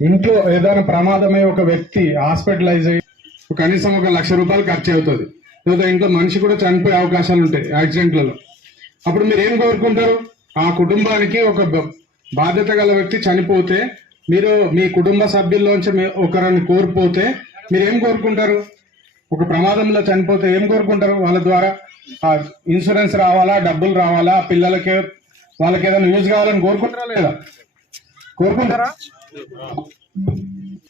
ఇంట్లో ఏదైనా ప్రమాదమై ఒక వ్యక్తి హాస్పిటలైజ్ అయ్యి కనీసం ₹1,00,000 ఖర్చు అవుతుంది, లేదా ఇంట్లో మనిషి కూడా చనిపోయే అవకాశాలు ఉంటాయి యాక్సిడెంట్లలో. అప్పుడు మీరు ఏం కోరుకుంటారు? ఆ కుటుంబానికి ఒక బాధ్యత గల వ్యక్తి చనిపోతే, మీరు మీ కుటుంబ సభ్యుల్లోంచి ఒకరిని కోల్పోతే మీరు ఏం కోరుకుంటారు? ఒక ప్రమాదంలో చనిపోతే ఏం కోరుకుంటారు? వాళ్ళ ద్వారా ఇన్సూరెన్స్ రావాలా, డబ్బులు రావాలా, పిల్లలకి వాళ్ళకి ఏదైనా యూజ్ కావాలని కోరుకుంటారా లేదా? కోరుకుంటారా?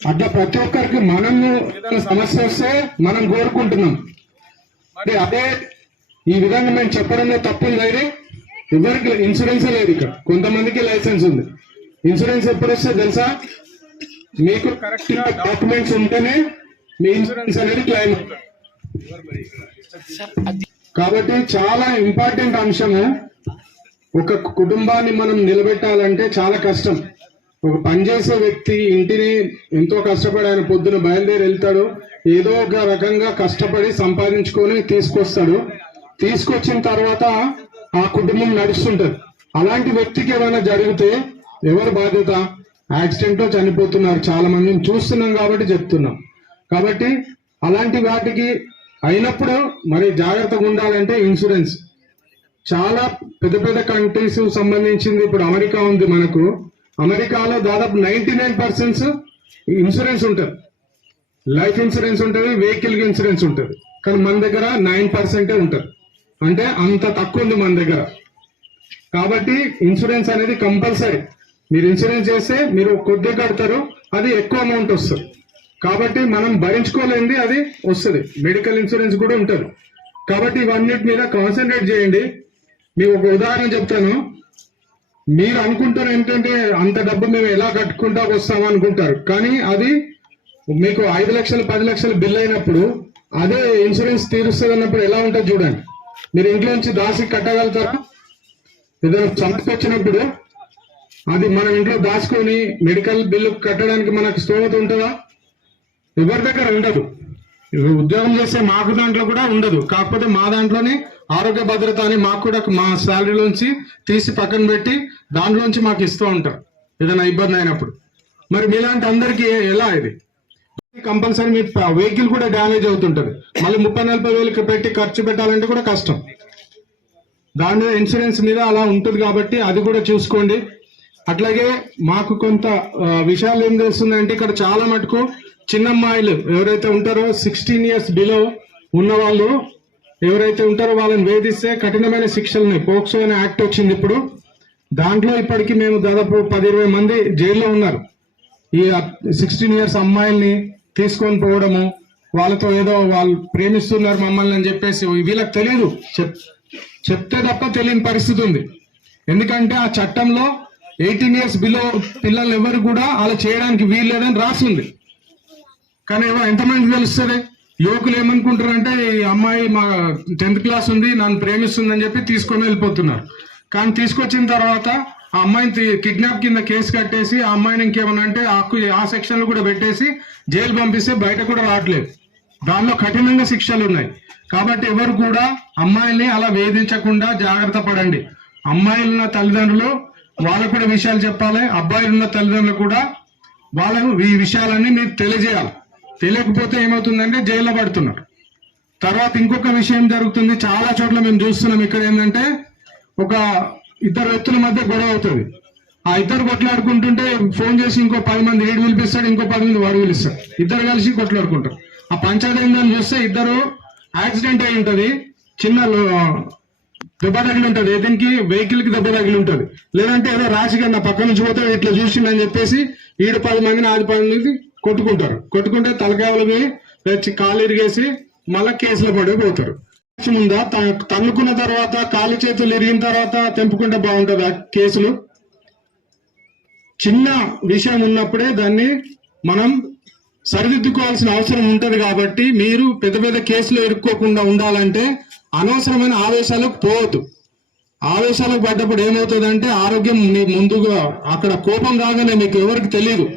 అట్లా ప్రతి ఒక్కరికి మనము ఏదైనా సమస్య వస్తే మనం కోరుకుంటున్నాం. మరి అదే ఈ విధంగా మేము చెప్పడంలో తప్పుంది. అయితే ఎవరికి ఇన్సూరెన్స్ లేదు. ఇక్కడ కొంతమందికి లైసెన్స్ ఉంది. ఇన్సూరెన్స్ ఎప్పుడు వస్తే తెలుసా? మీకు కరెక్ట్ గా డాక్యుమెంట్స్ ఉంటేనే మీ ఇన్సూరెన్స్ అనేది క్లెయిమ్ అవుతుంది. కాబట్టి చాలా ఇంపార్టెంట్ అంశము. ఒక కుటుంబాన్ని మనం నిలబెట్టాలంటే చాలా కష్టం. ఒక పనిచేసే వ్యక్తి ఇంటిని ఎంతో కష్టపడి ఆయన పొద్దున బయలుదేరి వెళ్తాడు, ఏదో ఒక రకంగా కష్టపడి సంపాదించుకొని తీసుకొస్తాడు. తీసుకొచ్చిన తర్వాత ఆ కుటుంబం నడుస్తుంటది. అలాంటి వ్యక్తికి ఏమైనా జరిగితే ఎవరు బాధ్యత? యాక్సిడెంట్ లో చనిపోతున్నారు చాలా మందిని చూస్తున్నాం కాబట్టి చెప్తున్నాం. కాబట్టి అలాంటి వాటికి అయినప్పుడు మరి జాగ్రత్తగా ఉండాలంటే ఇన్సూరెన్స్ చాలా పెద్ద పెద్ద కంట్రీస్ సంబంధించింది. ఇప్పుడు అమెరికా ఉంది మనకు. అమెరికాలో దాదాపు 99% ఇన్సూరెన్స్ ఉంటుంది. లైఫ్ ఇన్సూరెన్స్ ఉంటుంది, వెహికల్ ఇన్సూరెన్స్ ఉంటుంది. కానీ మన దగ్గర 9% ఉంటుంది. అంటే అంత తక్కువ ఉంది మన దగ్గర. కాబట్టి ఇన్సూరెన్స్ అనేది కంపల్సరీ. మీరు ఇన్సూరెన్స్ చేస్తే మీరు కొద్దిగా కడతారు, అది ఎక్కువ అమౌంట్ వస్తుంది. కాబట్టి మనం భరించుకోలేనిది అది వస్తుంది. మెడికల్ ఇన్సూరెన్స్ కూడా ఉంటుంది. కాబట్టి ఇవన్నిటి మీద కాన్సన్ట్రేట్ చేయండి. మీకు ఒక ఉదాహరణ చెప్తాను. మీరు అనుకుంటారు ఏంటంటే అంత డబ్బు మేము ఎలా కట్టుకుంటా వస్తాము అనుకుంటారు. కానీ అది మీకు 5 లక్షలు 10 లక్షలు బిల్ అయినప్పుడు అదే ఇన్సూరెన్స్ తీరుస్తుంది అన్నప్పుడు ఎలా ఉంటుంది చూడండి. మీరు ఇంట్లో నుంచి దాసి కట్టగలుగుతారా? ఏదైనా సమస్య వచ్చినప్పుడు అది మనం ఇంట్లో దాచుకొని మెడికల్ బిల్లు కట్టడానికి మనకు స్తోమత ఉంటుందా? ఎవరి దగ్గర ఉండదు. ఉద్యోగం చేసే మాకు దాంట్లో కూడా ఉండదు. కాకపోతే మా దాంట్లోనే ఆరోగ్య భద్రత అని మాకు కూడా మా శాలరీలోంచి తీసి పక్కన పెట్టి దాంట్లోంచి మాకు ఇస్తూ ఉంటారు ఏదైనా ఇబ్బంది అయినప్పుడు. మరి మీలాంటి అందరికీ ఎలా? ఇది కంపల్సరీ. మీ వెహికల్ కూడా డ్యామేజ్ అవుతుంటది. మళ్ళీ 30-40 వేలు పెట్టి ఖర్చు పెట్టాలంటే కూడా కష్టం. దాని మీద ఇన్సూరెన్స్ మీద అలా ఉంటుంది కాబట్టి అది కూడా చూసుకోండి. అట్లాగే మాకు కొంత విషయాలు ఏం తెలుస్తుందంటే ఇక్కడ చాలా మటుకు చిన్నమ్మాయిలు ఎవరైతే ఉంటారో 16 years బిలో ఉన్న వాళ్ళు ఎవరైతే ఉంటారో వాళ్ళని వేధిస్తే కఠినమైన శిక్షలు ఉన్నాయి. పోక్సో అనే యాక్ట్ వచ్చింది ఇప్పుడు. దాంట్లో ఇప్పటికీ మేము దాదాపు 10-20 మంది జైల్లో ఉన్నారు. ఈ 16 years అమ్మాయిల్ని తీసుకొని పోవడము, వాళ్ళతో ఏదో వాళ్ళు ప్రేమిస్తున్నారు మమ్మల్ని అని చెప్పేసి వీళ్ళకి తెలియదు, చెప్తే తప్ప తెలియని పరిస్థితి ఉంది. ఎందుకంటే ఆ చట్టంలో 18 years బిలో పిల్లలు ఎవరు కూడా అలా చేయడానికి వీల్లేదని రాసింది. కానీ ఎంతమంది తెలుస్తుంది? యువకులు ఏమనుకుంటారంటే ఈ అమ్మాయి మా 10th క్లాస్ ఉంది, నన్ను ప్రేమిస్తుందని చెప్పి తీసుకొని వెళ్ళిపోతున్నారు. కానీ తీసుకొచ్చిన తర్వాత ఆ అమ్మాయిని కిడ్నాప్ కింద కేసు కట్టేసి ఆ అమ్మాయిని ఇంకేమన్నా అంటే ఆ సెక్షన్లు కూడా పెట్టేసి జైలు పంపిస్తే బయట కూడా రావట్లేదు. దానిలో కఠినంగా శిక్షలు ఉన్నాయి. కాబట్టి ఎవరు కూడా అమ్మాయిల్ని అలా వేధించకుండా జాగ్రత్త పడండి. అమ్మాయిలున్న తల్లిదండ్రులు వాళ్ళకు కూడా విషయాలు చెప్పాలి. అబ్బాయిలున్న తల్లిదండ్రులు కూడా వాళ్ళకు ఈ విషయాలన్నీ మీరు తెలియజేయాలి. తెలియకపోతే ఏమవుతుందంటే జైల్లో పడుతున్నారు. తర్వాత ఇంకొక విషయం జరుగుతుంది, చాలా చోట్ల మేము చూస్తున్నాం. ఇక్కడ ఏంటంటే ఒక ఇద్దరు వ్యక్తుల మధ్య గొడవ అవుతుంది. ఆ ఇద్దరు కొట్లాడుకుంటుంటే ఫోన్ చేసి ఇంకో 10 మంది వీడు పిలిపిస్తాడు, ఇంకో 10 మంది వాడు పిలుస్తాడు. ఇద్దరు కలిసి కొట్లాడుకుంటారు. ఆ పంచాయతీ ఏందని చూస్తే ఇద్దరు యాక్సిడెంట్ అయి ఉంటది, చిన్న దెబ్బ తగిలి ఉంటది. దీనికి వెహికల్ కి దెబ్బ తగిలి ఉంటది. లేదంటే ఏదో రాసిగా నా పక్క నుంచి పోతే ఇట్లా చూసిండని చెప్పేసి ఈడు 10 మందిని 10 మంది కొట్టుకుంటారు. కొట్టుకుంటే తలకాయలు వచ్చి కాలు ఇరిగేసి మళ్ళా కేసులో పడిపోతారు. ముందా తన్నుకున్న తర్వాత కాలు చేతులు ఇరిగిన తర్వాత తెంపుకుంటే బాగుంటుంది ఆ కేసులు. చిన్న విషయం ఉన్నప్పుడే దాన్ని మనం సరిదిద్దుకోవాల్సిన అవసరం ఉంటది. కాబట్టి మీరు పెద్ద పెద్ద కేసులు ఇరుక్కోకుండా ఉండాలంటే అనవసరమైన ఆవేశాలకు పోవద్దు. ఆవేశాలకు పడ్డప్పుడు ఏమవుతుందంటే ఆరోగ్యం ముందుగా అక్కడ కోపం రాగానే మీకు ఎవరికి తెలియదు,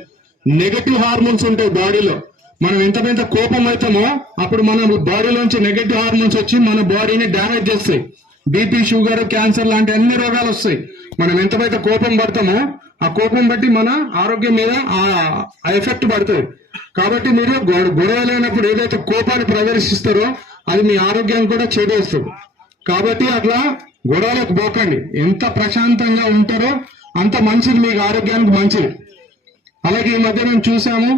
నెగటివ్ హార్మోన్స్ ఉంటాయి బాడీలో. మనం ఎంత కోపం అవుతామో అప్పుడు మన బాడీలోంచి నెగటివ్ హార్మోన్స్ వచ్చి మన బాడీని డ్యామేజ్ చేస్తాయి. బీపీ, షుగర్, క్యాన్సర్ లాంటి అన్ని రోగాలు వస్తాయి. మనం ఎంత కోపం పడతామో ఆ కోపం బట్టి మన ఆరోగ్యం మీద ఆ ఎఫెక్ట్ పడుతుంది. కాబట్టి మీరు గొడవ లేనప్పుడు ఏదైతే కోపాన్ని ప్రదర్శిస్తారో అది మీ ఆరోగ్యం కూడా చెడేస్తుంది. కాబట్టి అట్లా గొడవలకు పోకండి. ఎంత ప్రశాంతంగా ఉంటారో అంత మంచిది, మీకు ఆరోగ్యానికి మంచిది. అలాగే ఈ మధ్య మేము చూసాము,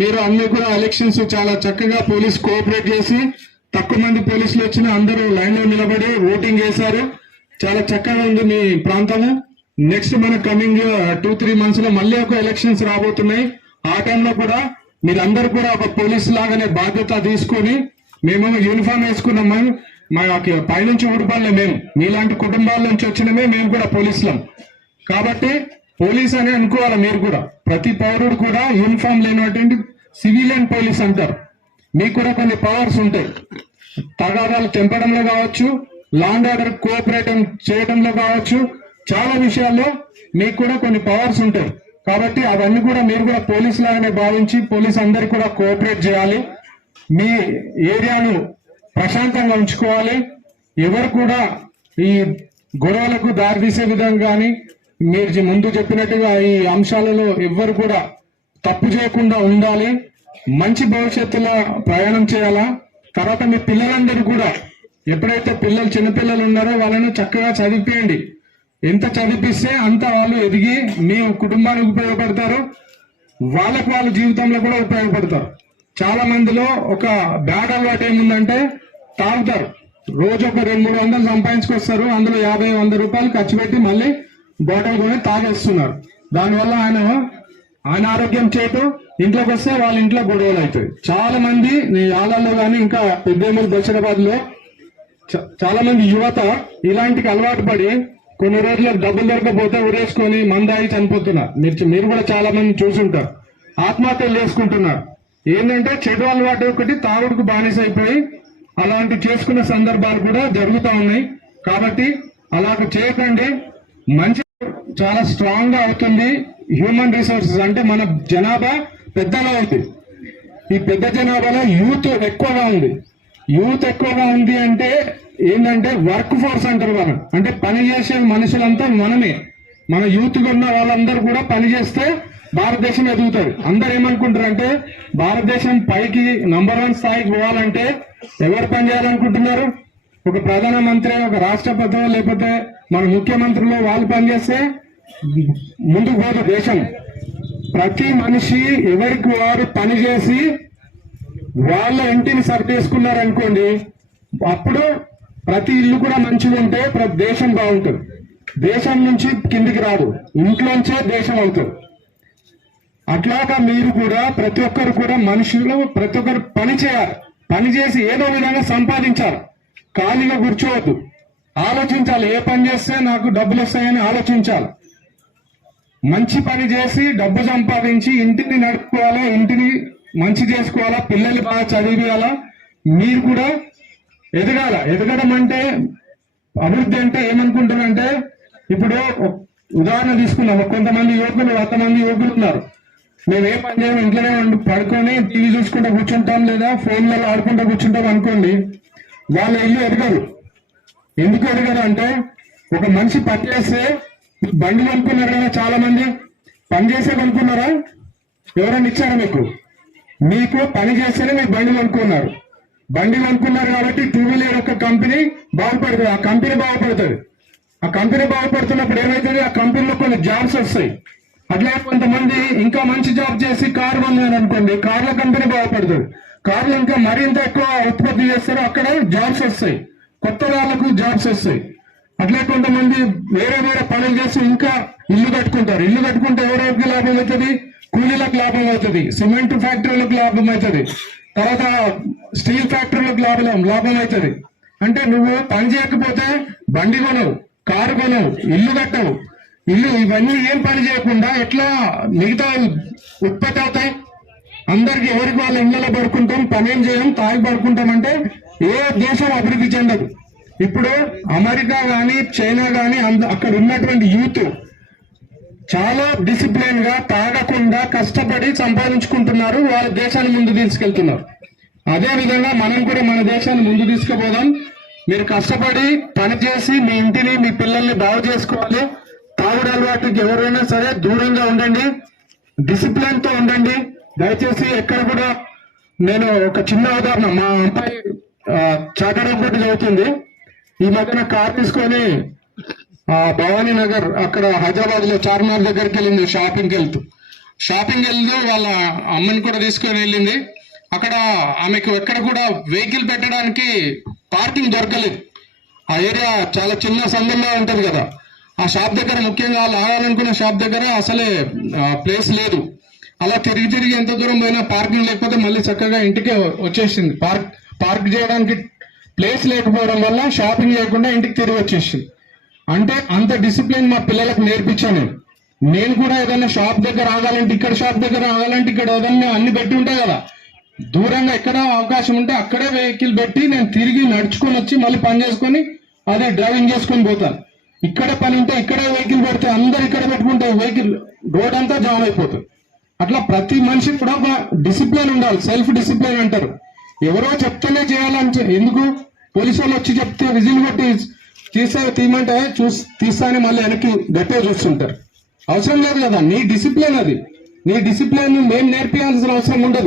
మీరు అన్ని కూడా ఎలక్షన్స్ చాలా చక్కగా పోలీస్ కోఆపరేట్ చేసి తక్కువ మంది పోలీసులు వచ్చిన అందరూ లైన్ లో నిలబడి ఓటింగ్ చేశారు. చాలా చక్కగా ఉంది మీ ప్రాంతము. నెక్స్ట్ మన కమింగ్ 2-3 months లో మళ్ళీ ఒక ఎలక్షన్స్ రాబోతున్నాయి. ఆ టైంలో కూడా మీరందరూ కూడా ఒక పోలీసు లాగానే బాధ్యత తీసుకొని, మేము యూనిఫామ్ వేసుకున్నాము, మా పైనుంచి ఊడిపడలే, మేము మీలాంటి కుటుంబాల నుంచి వచ్చినమే, మేము కూడా పోలీసులం. కాబట్టి పోలీస్ అని అనుకోవాలి మీరు కూడా. ప్రతి పౌరుడు కూడా యూనిఫామ్ లేనటువంటి సివిలియన్ పోలీస్ అంటారు. మీకు కూడా కొన్ని పవర్స్ ఉంటాయి. తగాదాలు తెంపడంలో కావచ్చు, లా అండ్ ఆర్డర్ కోఆపరేట్ చేయడంలో కావచ్చు, చాలా విషయాల్లో మీకు కూడా కొన్ని పవర్స్ ఉంటాయి. కాబట్టి అవన్నీ కూడా మీరు కూడా పోలీస్ లాగానే భావించి పోలీస్ అందరికి కూడా కోఆపరేట్ చేయాలి. మీ ఏరియాను ప్రశాంతంగా ఉంచుకోవాలి. ఎవరు కూడా ఈ గొడవలకు దారితీసే విధంగా కానీ, మీరు ముందు చెప్పినట్టుగా ఈ అంశాలలో ఎవ్వరు కూడా తప్పు చేయకుండా ఉండాలి. మంచి భవిష్యత్తులో ప్రయాణం చేయాలా. తర్వాత మీ పిల్లలందరూ కూడా, ఎప్పుడైతే చిన్నపిల్లలు ఉన్నారో వాళ్ళను చక్కగా చదివించండి. ఎంత చదివిస్తే అంత వాళ్ళు ఎదిగి మీ కుటుంబానికి ఉపయోగపడతారు, వాళ్ళ జీవితంలో కూడా ఉపయోగపడతారు. చాలా మందిలో ఒక బ్యాడ్ అలవాటు ఏముందంటే తాగుతారు. రోజు ఒక 200-300 సంపాదించుకొస్తారు, అందులో 50-100 రూపాయలు ఖర్చు పెట్టి మళ్ళీ బాటిల్ కొని తాగేస్తున్నారు. దానివల్ల ఆయన ఆరోగ్యం చేటు, ఇంట్లోకి వస్తే వాళ్ళ ఇంట్లో గొడవలు అవుతాయి. చాలా మంది ఆళ్ళల్లో కానీ ఇంకా పెద్దేములు బషీరాబాద్ లో చాలా మంది యువత ఇలాంటికి అలవాటు పడి కొన్ని రోజులకు డబ్బులు దొరకపోతే ఉరేసుకొని మందాయి చనిపోతున్నారు. మీరు కూడా చాలా మంది చూసుంటారు. ఆత్మహత్యలు చేసుకుంటున్నారు. ఏంటంటే చెడు అలవాటు ఒకటి తాగుడుకు బానిస అయిపోయి అలాంటి చేసుకున్న సందర్భాలు కూడా జరుగుతూ ఉన్నాయి. కాబట్టి అలాగ చేయకండి. మంచి చాలా స్ట్రాంగ్ గా అవుతుంది. హ్యూమన్ రిసోర్సెస్ అంటే మన జనాభా పెద్దగా ఉంది. ఈ పెద్ద జనాభాలో యూత్ ఎక్కువగా ఉంది. యూత్ ఎక్కువగా ఉంది అంటే ఏంటంటే వర్క్ ఫోర్స్ అంటారు వాళ్ళు. అంటే పని చేసే మనుషులంతా మనమే. మన యూత్ ఉన్న వాళ్ళందరూ కూడా పని చేస్తే భారతదేశం ఎదుగుతుంది. అందరు ఏమనుకుంటారంటే భారతదేశం పైకి నంబర్ 1 స్థాయికి పోవాలంటే ఎవరు పని చేయాలనుకుంటున్నారు? ఒక ప్రధానమంత్రి, ఒక రాష్ట్రపతి, లేకపోతే మన ముఖ్యమంత్రులు వాళ్ళు పనిచేస్తే ముందుకు పోదు దేశం. ప్రతి మనిషి ఎవరికి వారు పని చేసి వాళ్ళ ఇంటిని సరిచేసుకున్నారనుకోండి, అప్పుడు ప్రతి ఇల్లు కూడా మంచిగా ఉంటే ప్రతి దేశం బాగుంటుంది. దేశం నుంచి కిందికి రాదు, ఇంట్లోంచే దేశం అవుతుంది. అట్లాగా మీరు కూడా ప్రతి ఒక్కరు కూడా మనుషులు ప్రతి ఒక్కరు పని చేయాలి. పని చేసి ఏదో విధంగా సంపాదించాలి. ఖాళీగా కూర్చోవద్దు. ఆలోచించాలి, ఏ పని చేస్తే నాకు డబ్బులు వస్తాయని ఆలోచించాలి. మంచి పని చేసి డబ్బు సంపాదించి ఇంటిని నడుపుకోవాలా, ఇంటిని మంచి చేసుకోవాలా, పిల్లల్ని బాగా చదివియాలా. మీరు కూడా ఎదగాల. ఎదగడం అంటే అభివృద్ధి అంటే ఏమనుకుంటారంటే, ఇప్పుడు ఉదాహరణ తీసుకున్నాం, కొంతమంది యువకులు 100 మంది యువకులు ఉన్నారు. మేము ఏ పని చేయము, ఇంట్లోనే పడుకొని టీవీ చూసుకుంటూ కూర్చుంటాం, లేదా ఫోన్లలో ఆడుకుంటూ కూర్చుంటాం అనుకోండి, వాళ్ళ ఇల్లు ఎదగరు. ఎందుకు ఎదగరు అంటే, ఒక మనిషి పని చేస్తే బండి కొనుక్కున్నారు కదా, చాలా మంది పని చేసే కొనుక్కున్నారా? ఎవరైనా ఇచ్చారా మీకు? మీకు పని చేస్తేనే మీరు బండి కొనుక్కున్నారు. బండి కొనుక్కున్నారు కాబట్టి 2-వీలర్ యొక్క కంపెనీ బాగుపడుతుంది. ఆ కంపెనీ బాగుపడుతుంది. ఆ కంపెనీ బాగుపడుతున్నప్పుడు ఏమైతుంది, ఆ కంపెనీలో కొన్ని జాబ్స్ వస్తాయి. అట్లా కొంతమంది ఇంకా మంచి జాబ్ చేసి కారు కొన్నారు అనుకోండి, కార్ల కంపెనీ బాగుపడుతుంది. కార్లు ఇంకా మరింత ఎక్కువ ఉత్పత్తి చేస్తారు, అక్కడ జాబ్స్ వస్తాయి, కొత్త వాళ్ళకు జాబ్స్ వస్తాయి. అట్లా కొంతమంది వేరే వేరే పనులు చేసి ఇంకా ఇల్లు కట్టుకుంటారు. ఇల్లు కట్టుకుంటే ఎవరికి లాభం అవుతుంది? కూలీలకు లాభం అవుతుంది, సిమెంట్ ఫ్యాక్టరీలకు లాభం అవుతుంది, తర్వాత స్టీల్ ఫ్యాక్టరీలకు లాభం అవుతుంది. అంటే నువ్వు పని చేయకపోతే బండి కొనవు, కారు కొనవు, ఇల్లు కట్టవు. ఇవన్నీ ఏం పని చేయకుండా ఎట్లా మిగతా ఉత్పత్తి అవుతాయి? అందరికి ఎవరికి వాళ్ళ ఇళ్లలో పడుకుంటాం, పనేం చేయం, తాగి పడుకుంటాం అంటే ఏ దేశం అభివృద్ధి చెందదు. ఇప్పుడు అమెరికా గాని, చైనా గాని అక్కడ ఉన్నటువంటి యూత్ చాలా డిసిప్లిన్ గా తాగకుండా కష్టపడి సంపాదించుకుంటున్నారు, వాళ్ళ దేశాన్ని ముందు తీసుకెళ్తున్నారు. అదే విధంగా మనం కూడా మన దేశాన్ని ముందు తీసుకుపోదాం. మీరు కష్టపడి పని చేసి మీ ఇంటిని, మీ పిల్లల్ని బాగు చేసుకోవాలి. తాగుడు అలవాటుకి ఎవరైనా సరే దూరంగా ఉండండి, డిసిప్లిన్ తో ఉండండి. దయచేసి ఎక్కడ కూడా నేను ఒక చిన్న ఉదాహరణ, మా అమ్మాయి చాకరాపూట చదువుతుంది. ఈ మధ్యన కార్ తీసుకొని భవానీ నగర్ అక్కడ హైదరాబాద్ లో చార్మినార్ దగ్గరికి వెళ్ళింది. షాపింగ్కి వెళ్తూ వాళ్ళ అమ్మని కూడా తీసుకొని వెళ్ళింది. అక్కడ ఆమెకు ఎక్కడ కూడా వెహికల్ పెట్టడానికి పార్కింగ్ దొరకలేదు. ఆ ఏరియా చాలా చిన్న సందులో ఉంటది కదా, ఆ షాప్ దగ్గర, ముఖ్యంగా వాళ్ళు ఆగాలనుకున్న షాప్ దగ్గర అసలే ప్లేస్ లేదు. అలా తిరిగి ఎంత దూరం పోయినా పార్కింగ్ లేకపోతే మళ్ళీ చక్కగా ఇంటికే వచ్చేసింది. పార్క్ చేయడానికి ప్లేస్ లేకపోవడం వల్ల షాపింగ్ చేయకుండా ఇంటికి తిరిగి వచ్చేసింది. అంటే అంత డిసిప్లిన్ మా పిల్లలకు నేర్పించాను. నేను కూడా ఏదైనా షాప్ దగ్గర ఆగాలంటే ఇక్కడ, షాప్ దగ్గర ఆగాలంటే ఇక్కడ, ఏదైనా అన్ని పెట్టి ఉంటాయి కదా, దూరంగా ఎక్కడ అవకాశం ఉంటే అక్కడే వెహికల్ పెట్టి నేను తిరిగి నడుచుకొని వచ్చి మళ్ళీ పని చేసుకొని అదే డ్రైవింగ్ చేసుకొని పోతాను. ఇక్కడే పని ఉంటే ఇక్కడే వెహికల్ పెడితే అందరు ఇక్కడ పెట్టుకుంటే వెహికల్ రోడ్ అంతా జామ్ అయిపోతుంది. అట్లా ప్రతి మనిషి కూడా ఒక డిసిప్లిన్ ఉండాలి. సెల్ఫ్ డిసిప్లిన్ అంటారు. ఎవరో చెప్తేనే చేయాలని ఎందుకు? పోలీసు వాళ్ళు వచ్చి చెప్తే విజిల్ కొట్టి తీయమంటే తీస్తానే మళ్ళీ వెనక్కి గట్టిగా చూస్తుంటారు. అవసరం లేదు కదా. నీ డిసిప్లిన్ అది. నీ డిసిప్లిన్ మేము నేర్పించాల్సిన అవసరం ఉండదు.